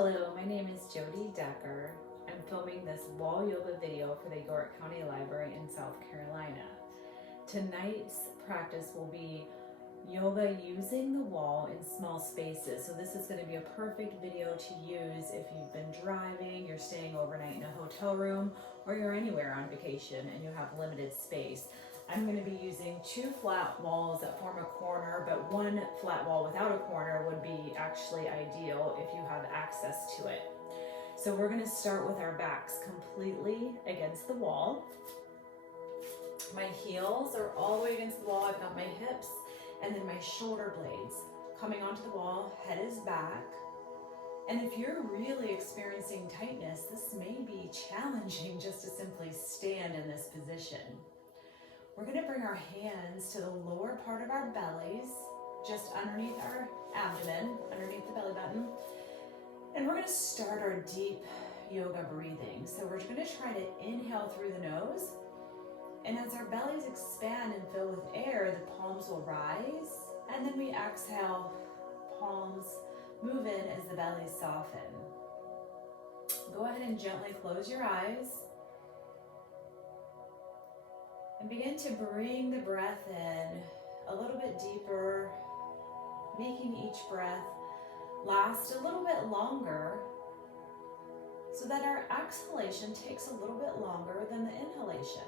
Hello, my name is Jody Decker. I'm filming this wall yoga video for the York County Library in South Carolina. Tonight's practice will be yoga using the wall in small spaces. So this is going to be a perfect video to use if you've been driving, you're staying overnight in a hotel room, or you're anywhere on vacation and you have limited space. I'm going to be using two flat walls that form a corner, but one flat wall without a corner would be actually ideal if you have access to it. So we're going to start with our backs completely against the wall. My heels are all the way against the wall. I've got my hips and then my shoulder blades coming onto the wall, head is back. And if you're really experiencing tightness, this may be challenging just to simply stand in this position. We're going to bring our hands to the lower part of our bellies, just underneath our abdomen, underneath the belly button. And we're going to start our deep yoga breathing. So we're going to try to inhale through the nose. And as our bellies expand and fill with air, the palms will rise. And then we exhale, palms move in as the bellies soften. Go ahead and gently close your eyes. And begin to bring the breath in a little bit deeper, making each breath last a little bit longer so that our exhalation takes a little bit longer than the inhalation.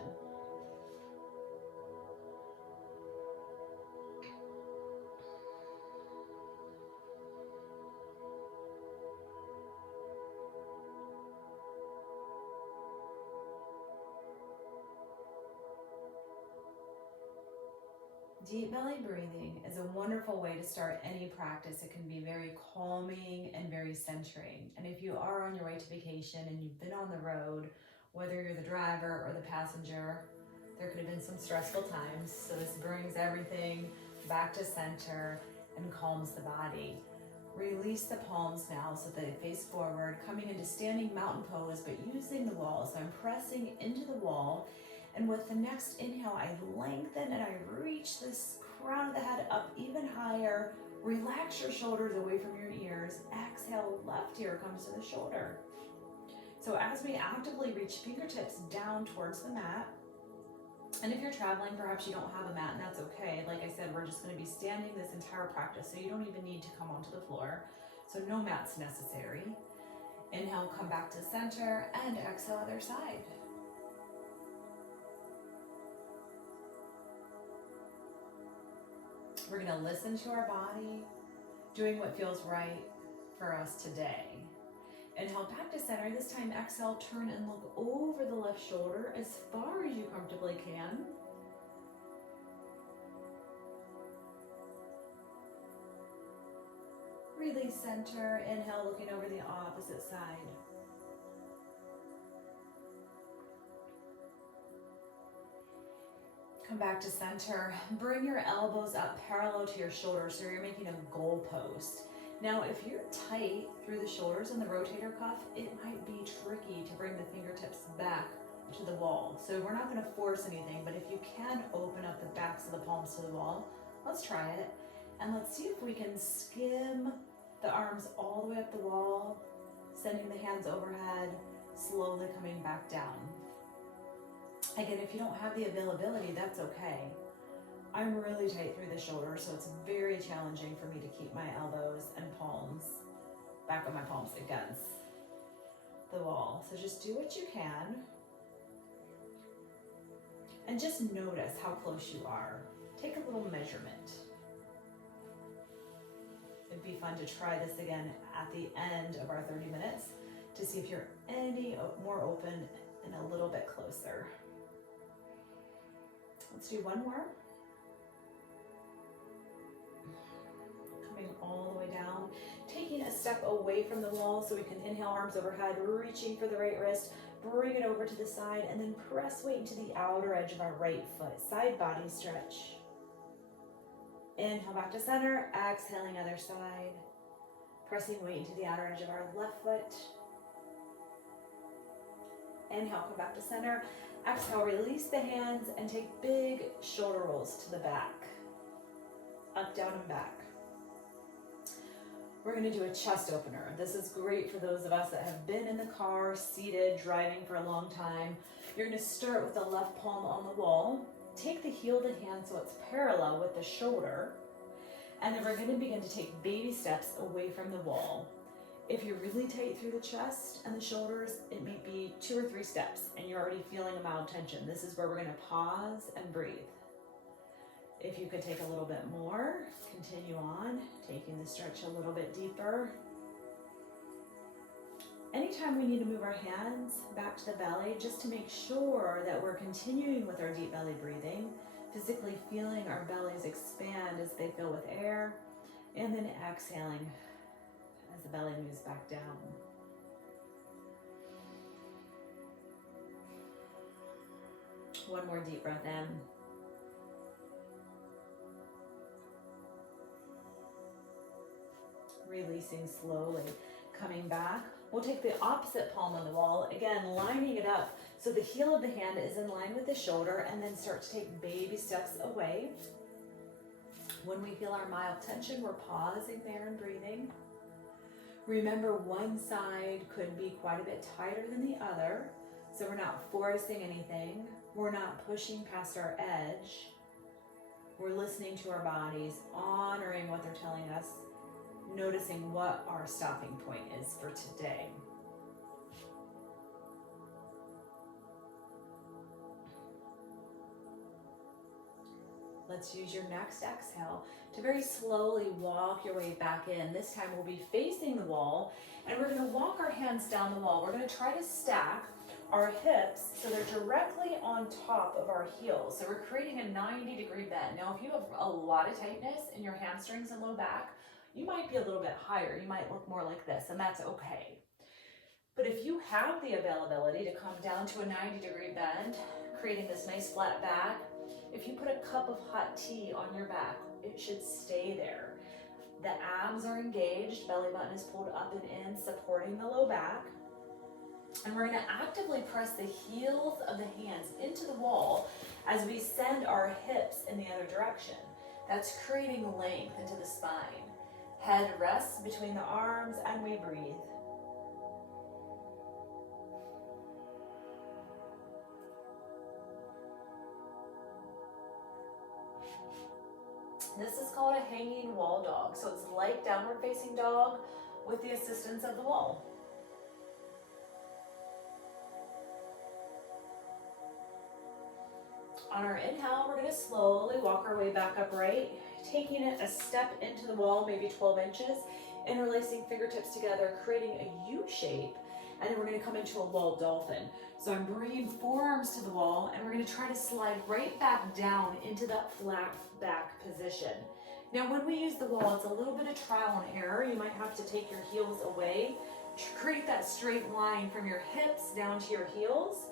Deep belly breathing is a wonderful way to start any practice. It can be very calming and very centering. And if you are on your way to vacation and you've been on the road, whether you're the driver or the passenger, there could have been some stressful times. So this brings everything back to center and calms the body. Release the palms now so that they face forward, coming into standing mountain pose, but using the wall. So I'm pressing into the wall. And with the next inhale, I lengthen and I reach this crown of the head up even higher. Relax your shoulders away from your ears. Exhale, left ear comes to the shoulder. So as we actively reach fingertips down towards the mat, and if you're traveling, perhaps you don't have a mat, and that's okay. Like I said, we're just going to be standing this entire practice, so you don't even need to come onto the floor. So no mats necessary. Inhale, come back to center, and exhale, other side. We're going to listen to our body, doing what feels right for us today. Inhale back to center. This time, exhale, turn and look over the left shoulder as far as you comfortably can. Release center. Inhale, looking over the opposite side. Come back to center. Bring your elbows up parallel to your shoulders so you're making a goal post. Now, if you're tight through the shoulders and the rotator cuff, it might be tricky to bring the fingertips back to the wall. So we're not going to force anything, but if you can open up the backs of the palms to the wall, let's try it. And let's see if we can skim the arms all the way up the wall, sending the hands overhead, slowly coming back down. Again, if you don't have the availability, that's okay. I'm really tight through the shoulder, so it's very challenging for me to keep my elbows and palms, back of my palms against the wall. So just do what you can. And just notice how close you are. Take a little measurement. It'd be fun to try this again at the end of our 30 minutes to see if you're any more open and a little bit closer. Let's do one more. Coming all the way down. Taking a step away from the wall so we can inhale, arms overhead, reaching for the right wrist. Bring it over to the side and then press weight into the outer edge of our right foot. Side body stretch. Inhale back to center. Exhaling other side. Pressing weight into the outer edge of our left foot. Inhale, come back to center. Exhale, release the hands and take big shoulder rolls to the back. Up, down, and back. We're going to do a chest opener. This is great for those of us that have been in the car, seated, driving for a long time. You're going to start with the left palm on the wall. Take the heel of the hand so it's parallel with the shoulder. And then we're going to begin to take baby steps away from the wall. If you're really tight through the chest and the shoulders, it may be 2 or 3 steps and you're already feeling a mild tension. This is where we're going to pause and breathe. If you could take a little bit more, continue on, taking the stretch a little bit deeper. Anytime we need to move our hands back to the belly, just to make sure that we're continuing with our deep belly breathing, physically feeling our bellies expand as they fill with air, and then exhaling as the belly moves back down. One more deep breath in. Releasing slowly, coming back. We'll take the opposite palm on the wall, again, lining it up so the heel of the hand is in line with the shoulder, and then start to take baby steps away. When we feel our mild tension, we're pausing there and breathing. Remember, one side could be quite a bit tighter than the other, so we're not forcing anything. We're not pushing past our edge. We're listening to our bodies, honoring what they're telling us, noticing what our stopping point is for today. Let's use your next exhale to very slowly walk your way back in. This time we'll be facing the wall, and we're going to walk our hands down the wall. We're going to try to stack our hips so they're directly on top of our heels. So we're creating a 90-degree bend. Now, if you have a lot of tightness in your hamstrings and low back, you might be a little bit higher. You might look more like this, and that's okay. But if you have the availability to come down to a 90-degree bend, creating this nice flat back, if you put a cup of hot tea on your back, it should stay there. The abs are engaged, belly button is pulled up and in, supporting the low back. And we're going to actively press the heels of the hands into the wall as we send our hips in the other direction. That's creating length into the spine. Head rests between the arms and we breathe. This is called a hanging wall dog. So it's like downward facing dog with the assistance of the wall. On our inhale, we're going to slowly walk our way back upright, taking it a step into the wall, maybe 12 inches, interlacing fingertips together, creating a U shape, and then we're going to come into a wall dolphin. So I'm bringing forearms to the wall, and we're going to try to slide right back down into that flat back position. Now, when we use the wall, it's a little bit of trial and error. You might have to take your heels away to create that straight line from your hips down to your heels.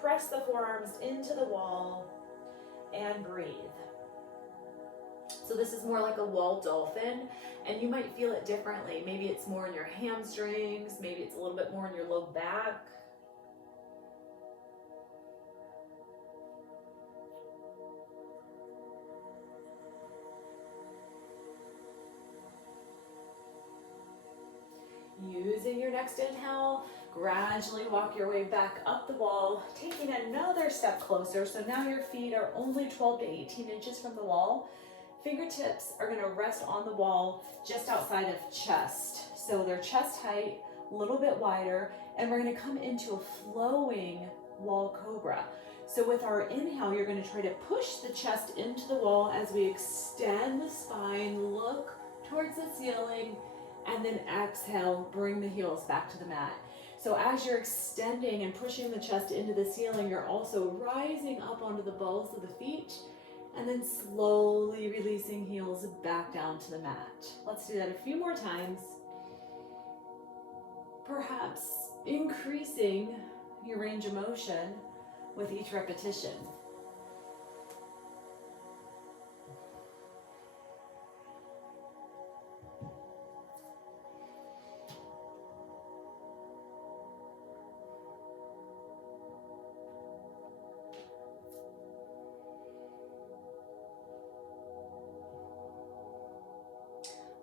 Press the forearms into the wall and breathe. So this is more like a wall dolphin, and you might feel it differently. Maybe it's more in your hamstrings, maybe it's a little bit more in your low back. Using your next inhale, gradually walk your way back up the wall, taking another step closer. So now your feet are only 12 to 18 inches from the wall. Fingertips are going to rest on the wall just outside of chest. So they're chest height, a little bit wider, and we're going to come into a flowing wall cobra. So with our inhale, you're going to try to push the chest into the wall as we extend the spine, look towards the ceiling, and then exhale, bring the heels back to the mat. So as you're extending and pushing the chest into the ceiling, you're also rising up onto the balls of the feet, and then slowly releasing heels back down to the mat. Let's do that a few more times. Perhaps increasing your range of motion with each repetition.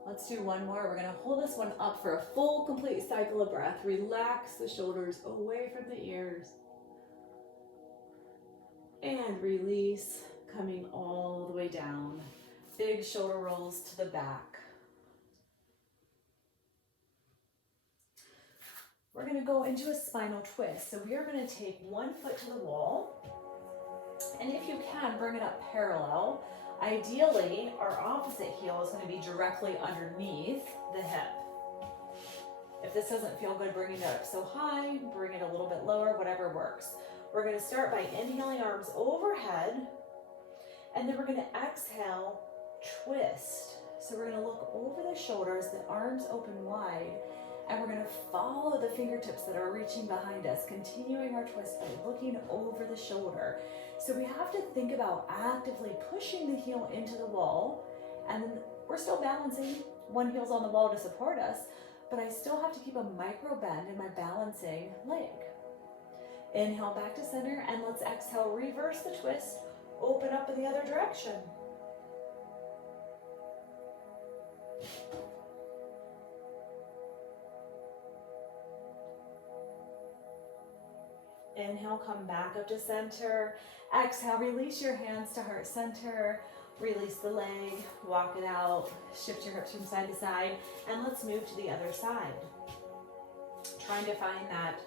Let's do one more. We're gonna hold this one up for a full, complete cycle of breath. Relax the shoulders away from the ears. And release, coming all the way down. Big shoulder rolls to the back. We're gonna go into a spinal twist. So we are gonna take one foot to the wall, and if you can, bring it up parallel. Ideally, our opposite heel is gonna be directly underneath the hip. If this doesn't feel good, bring it up so high, bring it a little bit lower, whatever works. We're gonna start by inhaling, arms overhead, and then we're gonna exhale, twist. So we're gonna look over the shoulders, the arms open wide, and we're gonna follow the fingertips that are reaching behind us, continuing our twist by looking over the shoulder. So we have to think about actively pushing the heel into the wall, and then we're still balancing. One heel's on the wall to support us, but I still have to keep a micro bend in my balancing leg. Inhale back to center, and let's exhale, reverse the twist, open up in the other direction. Inhale, come back up to center. Exhale, release your hands to heart center. Release the leg, walk it out, shift your hips from side to side, and let's move to the other side. Trying to find that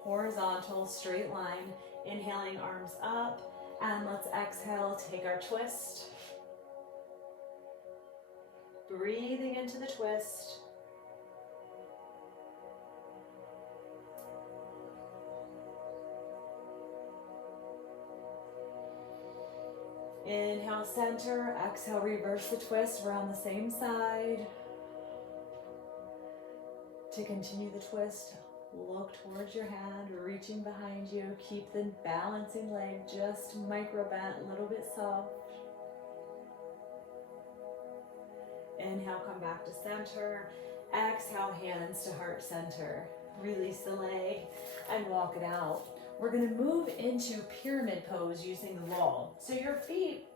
horizontal straight line. Inhaling, arms up, and let's exhale, take our twist. Breathing into the twist. Inhale, center. Exhale, reverse the twist. We're on the same side. To continue the twist, look towards your hand, reaching behind you. Keep the balancing leg just micro bent, a little bit soft. Inhale, come back to center. Exhale, hands to heart center. Release the leg and walk it out. We're going to move into pyramid pose using the wall. So your feet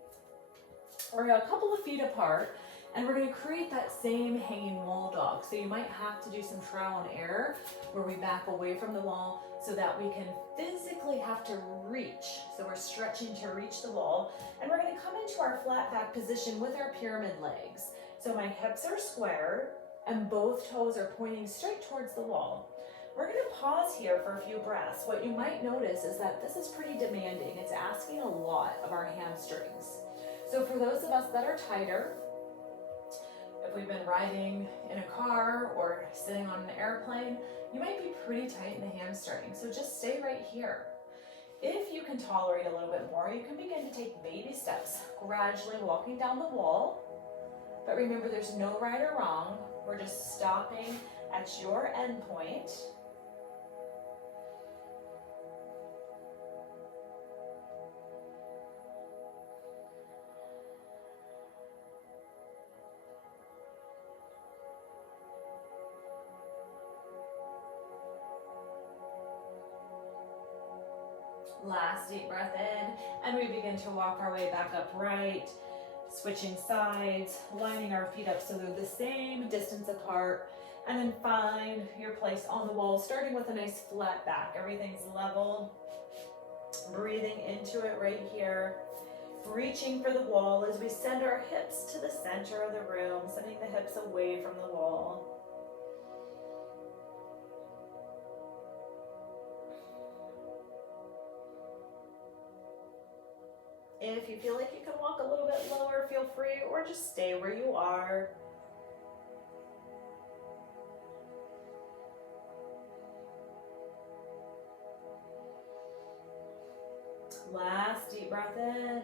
are a couple of feet apart, and we're going to create that same hanging wall dog. So you might have to do some trial and error where we back away from the wall so that we can physically have to reach. So we're stretching to reach the wall, and we're going to come into our flat back position with our pyramid legs. So my hips are square and both toes are pointing straight towards the wall. We're going to pause here for a few breaths. What you might notice is that this is pretty demanding. It's asking a lot of our hamstrings. So for those of us that are tighter, if we've been riding in a car or sitting on an airplane, you might be pretty tight in the hamstring. So just stay right here. If you can tolerate a little bit more, you can begin to take baby steps, gradually walking down the wall. But remember, there's no right or wrong. We're just stopping at your end point. Last deep breath in, and we begin to walk our way back upright, switching sides, lining our feet up so they're the same distance apart, and then find your place on the wall, starting with a nice flat back. Everything's level. Breathing into it right here. Reaching for the wall as we send our hips to the center of the room, sending the hips away from the wall. If you feel like you can walk a little bit lower, feel free, or just stay where you are. Last deep breath in.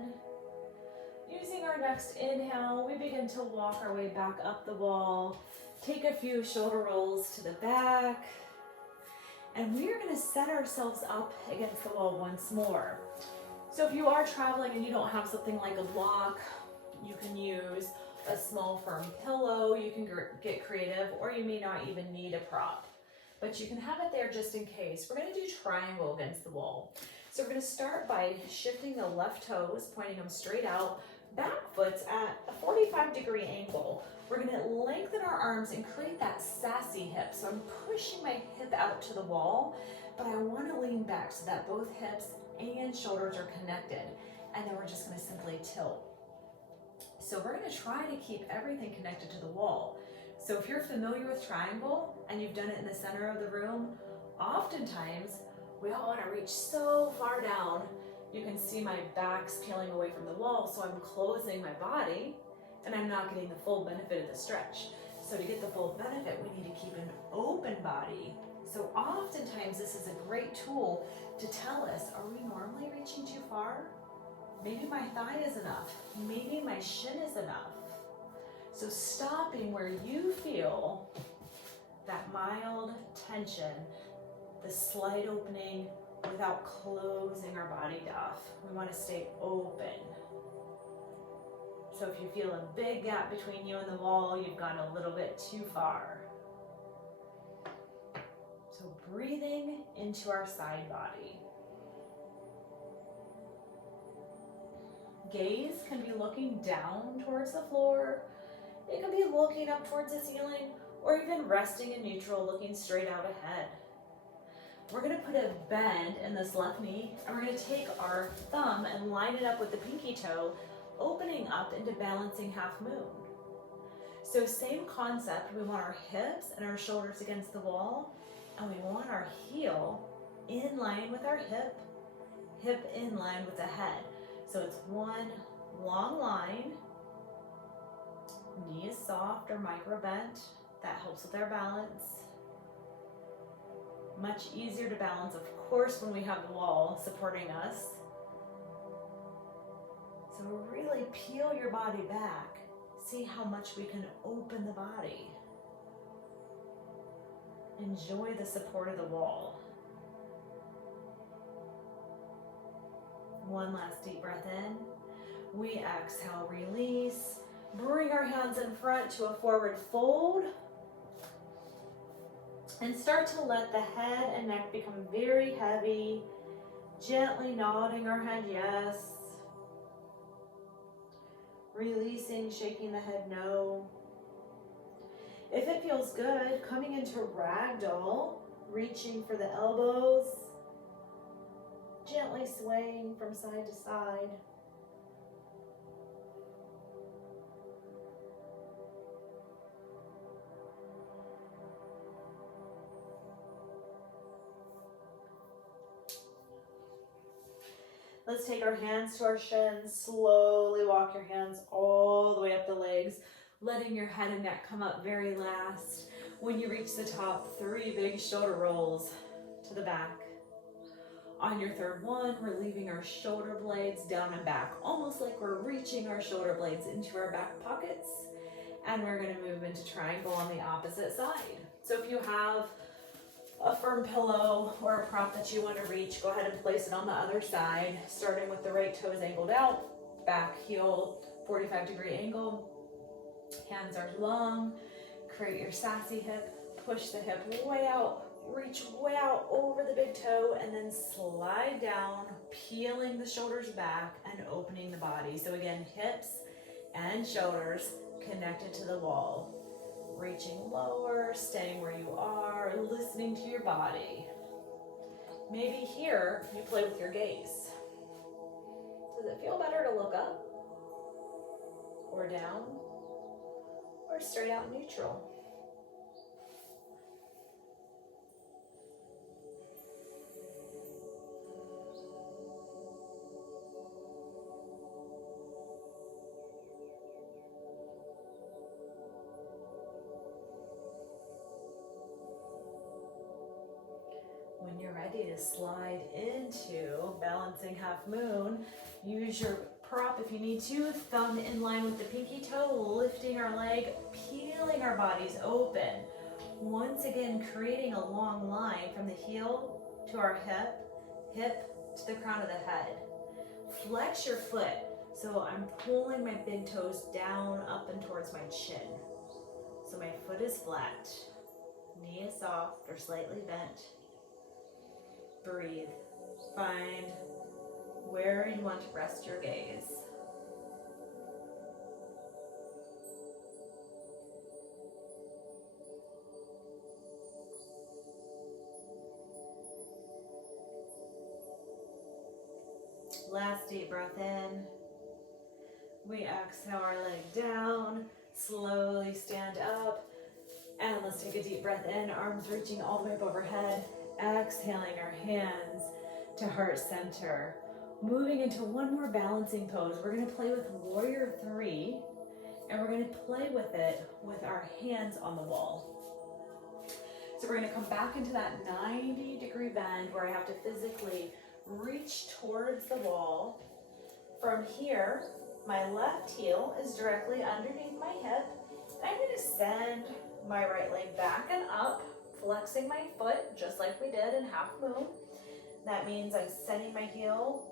Using our next inhale, we begin to walk our way back up the wall. Take a few shoulder rolls to the back. And we are going to set ourselves up against the wall once more. So if you are traveling and you don't have something like a block, you can use a small firm pillow. You can get creative, or you may not even need a prop, but you can have it there just in case. We're going to do triangle against the wall. So we're going to start by shifting the left toes, pointing them straight out, Back foot's at a 45-degree angle. We're gonna lengthen our arms and create that sassy hip. So I'm pushing my hip out to the wall, but I wanna lean back so that both hips and shoulders are connected. And then we're just gonna simply tilt. So we're gonna try to keep everything connected to the wall. So if you're familiar with triangle and you've done it in the center of the room, oftentimes we all wanna reach so far down. You can see my back's peeling away from the wall, so I'm closing my body and I'm not getting the full benefit of the stretch. So to get the full benefit, we need to keep an open body. So oftentimes this is a great tool to tell us, are we normally reaching too far? Maybe my thigh is enough. Maybe my shin is enough. So stopping where you feel that mild tension, the slight opening without closing our body off. We want to stay open. So if you feel a big gap between you and the wall, you've gone a little bit too far. So breathing into our side body. Gaze can be looking down towards the floor. It can be looking up towards the ceiling, or even resting in neutral, looking straight out ahead. We're gonna put a bend in this left knee, and we're gonna take our thumb and line it up with the pinky toe, opening up into balancing half moon. So same concept, we want our hips and our shoulders against the wall, and we want our heel in line with our hip, hip in line with the head. So it's one long line, knee is soft or micro bent, that helps with our balance. Much easier to balance, of course, when we have the wall supporting us. So really peel your body back. See how much we can open the body. Enjoy the support of the wall. One last deep breath in. We exhale, release. Bring our hands in front to a forward fold. And start to let the head and neck become very heavy. Gently nodding our head yes. Releasing, shaking the head no. If it feels good, coming into ragdoll, reaching for the elbows. Gently swaying from side to side. Let's take our hands to our shins, slowly walk your hands all the way up the legs, letting your head and neck come up very last. When you reach the top, 3 big shoulder rolls to the back. On your third one, we're leaving our shoulder blades down and back, almost like we're reaching our shoulder blades into our back pockets. And we're gonna move into triangle on the opposite side. So if you have a firm pillow or a prop that you want to reach, go ahead and place it on the other side, starting with the right toes angled out, back heel 45-degree angle, hands are long, create your sassy hip, push the hip way out, reach way out over the big toe, and then slide down, peeling the shoulders back and opening the body. So again, hips and shoulders connected to the wall. Reaching lower, staying where you are, listening to your body. Maybe here you play with your gaze. Does it feel better to look up or down or straight out neutral? When you're ready to slide into balancing half moon, use your prop if you need to, thumb in line with the pinky toe, lifting our leg, peeling our bodies open. Once again, creating a long line from the heel to our hip, hip to the crown of the head. Flex your foot. So I'm pulling my big toes down, up and towards my chin. So my foot is flat, knee is soft or slightly bent. Breathe. Find where you want to rest your gaze. Last deep breath in. We exhale our leg down, slowly stand up, and let's take a deep breath in, arms reaching all the way up overhead, exhaling our hands to heart center. Moving into one more balancing pose. We're gonna play with warrior 3, and we're gonna play with it with our hands on the wall. So we're gonna come back into that 90-degree bend where I have to physically reach towards the wall. From here, my left heel is directly underneath my hip. I'm gonna send my right leg back and up, flexing my foot just like we did in half moon. That means I'm sending my heel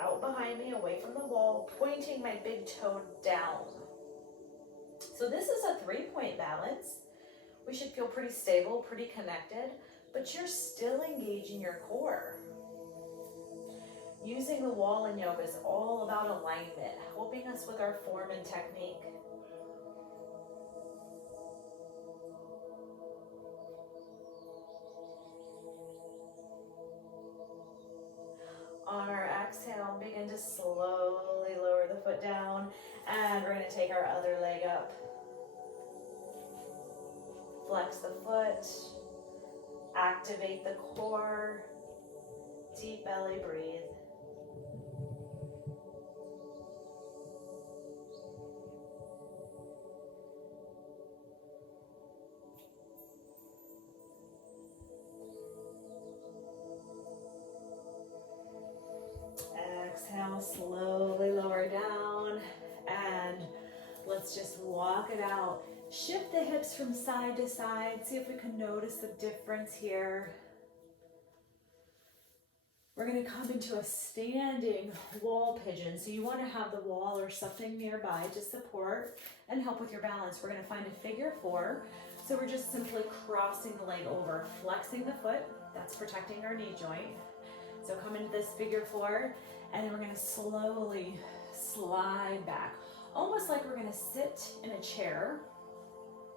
out behind me, away from the wall, pointing my big toe down. So this is a 3-point balance. We should feel pretty stable, pretty connected, but you're still engaging your core. Using the wall in yoga is all about alignment, helping us with our form and technique. On our exhale, begin to slowly lower the foot down, and we're going to take our other leg up. Flex the foot, activate the core, deep belly breathe. Exhale, slowly lower down, and let's just walk it out. Shift the hips from side to side. See if we can notice the difference here. We're going to come into a standing wall pigeon. So you want to have the wall or something nearby to support and help with your balance. We're going to find a figure 4. So we're just simply crossing the leg over, flexing the foot. That's protecting our knee joint. So come into this figure 4, and then we're going to slowly slide back, almost like we're going to sit in a chair.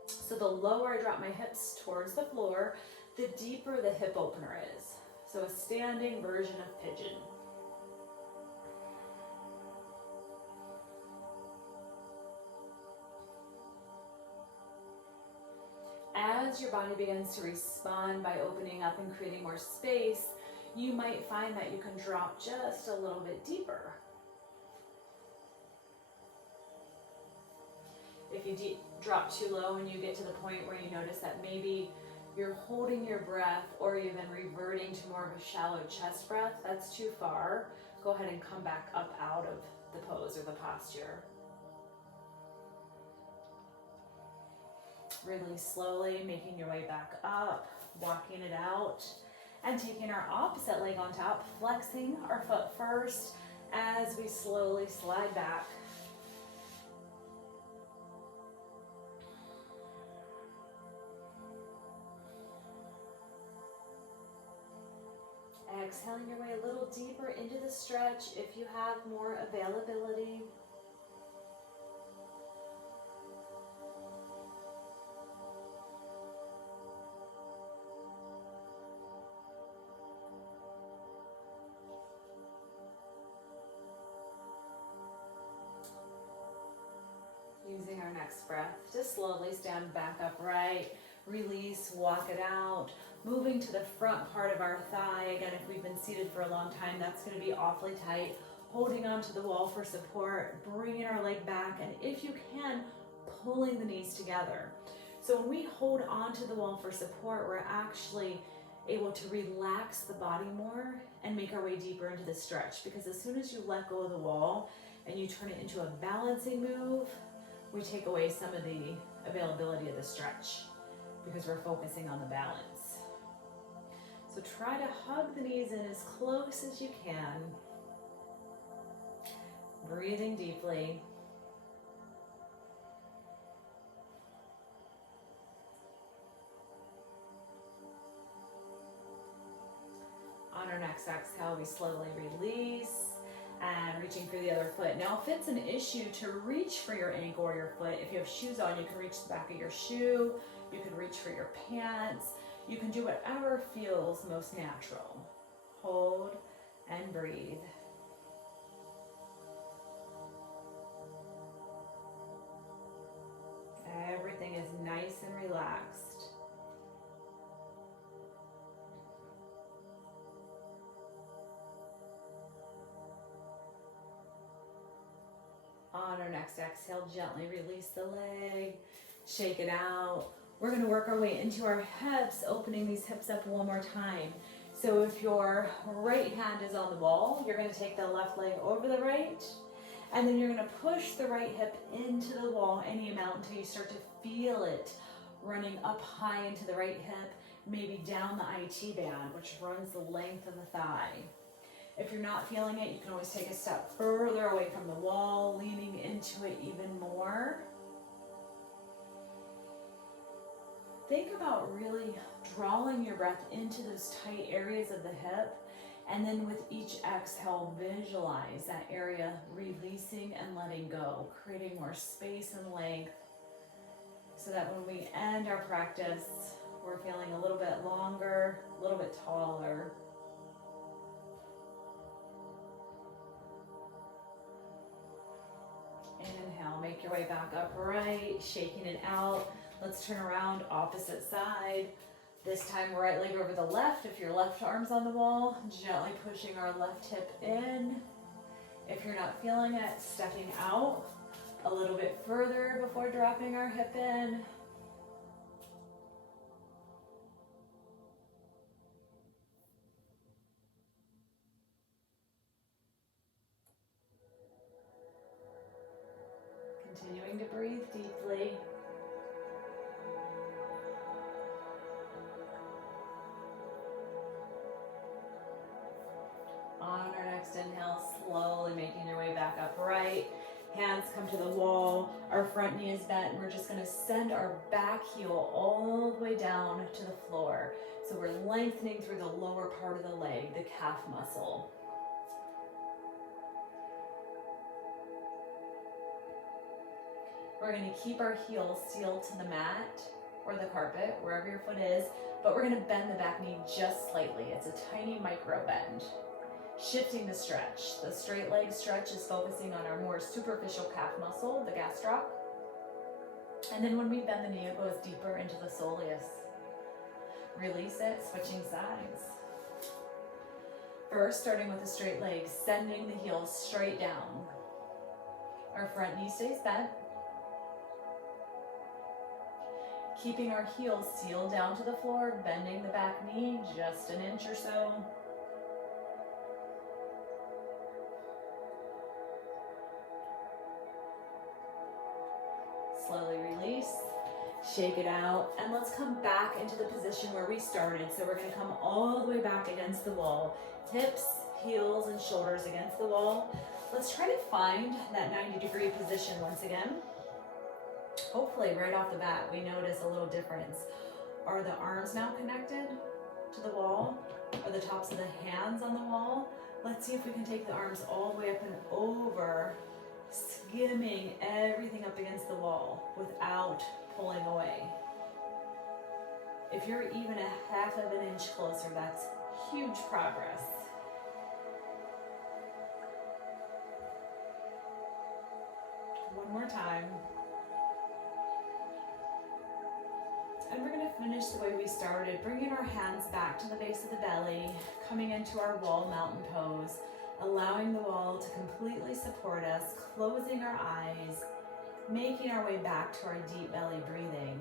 So the lower I drop my hips towards the floor, the deeper the hip opener is. So a standing version of pigeon. As your body begins to respond by opening up and creating more space, you might find that you can drop just a little bit deeper. If you drop too low and you get to the point where you notice that maybe you're holding your breath or even reverting to more of a shallow chest breath, that's too far. Go ahead and come back up out of the pose or the posture. Really slowly making your way back up, walking it out, and taking our opposite leg on top, flexing our foot first as we slowly slide back. Exhaling your way a little deeper into the stretch if you have more availability. Using our next breath to slowly stand back upright, release, walk it out, moving to the front part of our thigh. Again, if we've been seated for a long time, that's going to be awfully tight. Holding onto the wall for support, bringing our leg back, and if you can, pulling the knees together. So when we hold onto the wall for support, we're actually able to relax the body more and make our way deeper into the stretch, because as soon as you let go of the wall and you turn it into a balancing move, we take away some of the availability of the stretch because we're focusing on the balance. So try to hug the knees in as close as you can. Breathing deeply. On our next exhale, we slowly release and reaching for the other foot. Now, if it's an issue to reach for your ankle or your foot, if you have shoes on, you can reach the back of your shoe, you can reach for your pants, you can do whatever feels most natural. Hold and breathe. our next exhale, gently release the leg, shake it out. We're gonna work our way into our hips, opening these hips up one more time. So if your right hand is on the wall, you're gonna take the left leg over the right, and then you're gonna push the right hip into the wall any amount until you start to feel it running up high into the right hip, maybe down the IT band, which runs the length of the thigh. If you're not feeling it, you can always take a step further away from the wall, leaning into it even more. Think about really drawing your breath into those tight areas of the hip, and then with each exhale, visualize that area releasing and letting go, creating more space and length, so that when we end our practice, we're feeling a little bit longer, a little bit taller. Inhale, make your way back upright, shaking it out. Let's turn around, opposite side. This time, right leg over the left. If your left arm's on the wall, gently pushing our left hip in. If you're not feeling it, stepping out a little bit further before dropping our hip in. Continuing to breathe deeply. On our next inhale, slowly making your way back upright. Hands come to the wall. Our front knee is bent. We're just going to send our back heel all the way down to the floor. So we're lengthening through the lower part of the leg, the calf muscle. We're going to keep our heels sealed to the mat or the carpet, wherever your foot is, but we're going to bend the back knee just slightly. It's a tiny micro bend. Shifting the stretch. The straight leg stretch is focusing on our more superficial calf muscle, the gastroc. And then when we bend the knee, it goes deeper into the soleus. Release it, switching sides. First, starting with the straight leg, sending the heels straight down. Our front knee stays bent. Keeping our heels sealed down to the floor, bending the back knee just an inch or so. Slowly release, shake it out, and let's come back into the position where we started. So we're going to come all the way back against the wall, hips, heels, and shoulders against the wall. Let's try to find that 90-degree position once again. Hopefully right off the bat we notice a little difference. Are the arms now connected to the wall? Are the tops of the hands on the wall? Let's see if we can take the arms all the way up and over, skimming everything up against the wall without pulling away. If you're even a half of an inch closer, that's huge progress. One more time. And we're going to finish the way we started, bringing our hands back to the base of the belly, coming into our wall mountain pose, allowing the wall to completely support us, closing our eyes, making our way back to our deep belly breathing.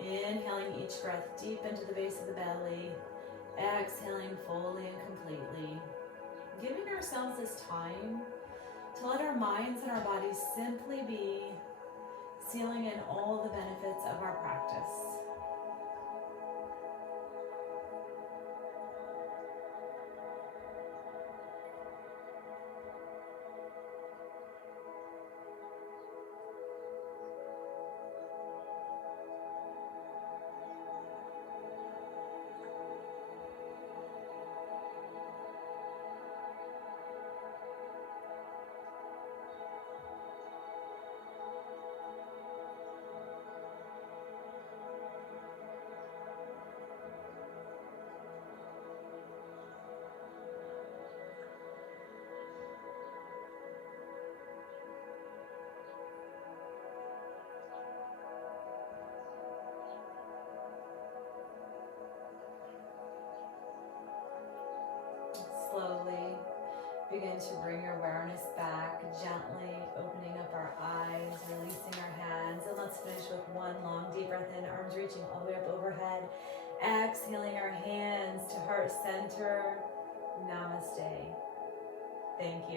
Inhaling each breath deep into the base of the belly, exhaling fully and completely, giving ourselves this time to let our minds and our bodies simply be, sealing in all the benefits of our practice. Slowly Begin to bring your awareness back, gently opening up our eyes, releasing our hands. And let's finish with one long deep breath in, arms reaching all the way up overhead. Exhaling our hands to heart center. Namaste. Thank you.